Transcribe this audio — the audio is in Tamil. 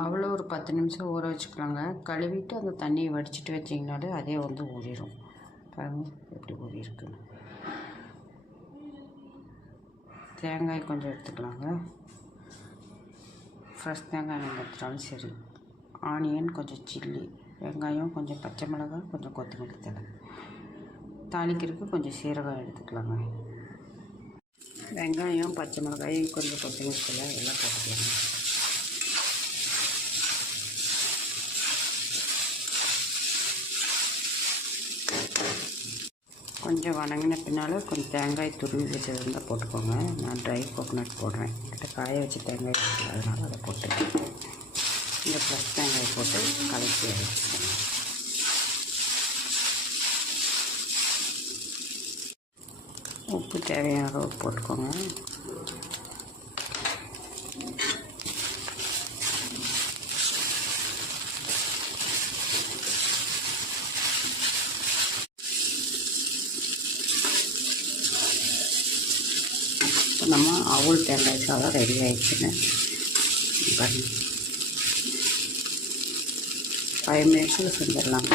அவ்வளோ ஒரு 10 நிமிஷம் ஊற வச்சுக்கலாங்க. கழுவிட்டு அந்த தண்ணியை வடிச்சிட்டு வச்சிங்கனாலே அதே வந்து ஊறிடும். பாருங்கள் எப்படி ஊறியிருக்குன்னு. தேங்காய் கொஞ்சம் எடுத்துக்கலாங்க. ஃப்ரெஷ் தேங்காய் நீங்கள் எடுத்துட்டாலும் சரி. ஆனியன், கொஞ்சம் சில்லி, வெங்காயம், கொஞ்சம் பச்சை மிளகாய், கொஞ்சம் கொத்தமல்லி தழை. தாளிக்கிறதுக்கு கொஞ்சம் சீரகம் எடுத்துக்கலாங்க. வெங்காயம், பச்சை மிளகாய், கொஞ்சம் கொத்தமல்லி தழை எல்லாம் போட்டுக்கலாங்க. கொஞ்சம் வணங்கின பின்னால் கொஞ்சம் தேங்காய் துருவி வச்சது இருந்தால் போட்டுக்கோங்க. நான் ட்ரை கோகோனட் போடுறேன். கிட்ட காய வச்சு தேங்காய் இருக்குது, அதனால் அதை போட்டு இந்த ஃப்ரெஷ் தேங்காய் போட்டு கலக்கி வச்சுக்கோங்க. உப்பு தேவையான அளவு போட்டுக்கோங்க. நம்ம அவுள் தேங்காய் சாதம் ரெடி ஆகிடுச்சுங்க. 5 மினிட்ஸில் செஞ்சிடலாம்.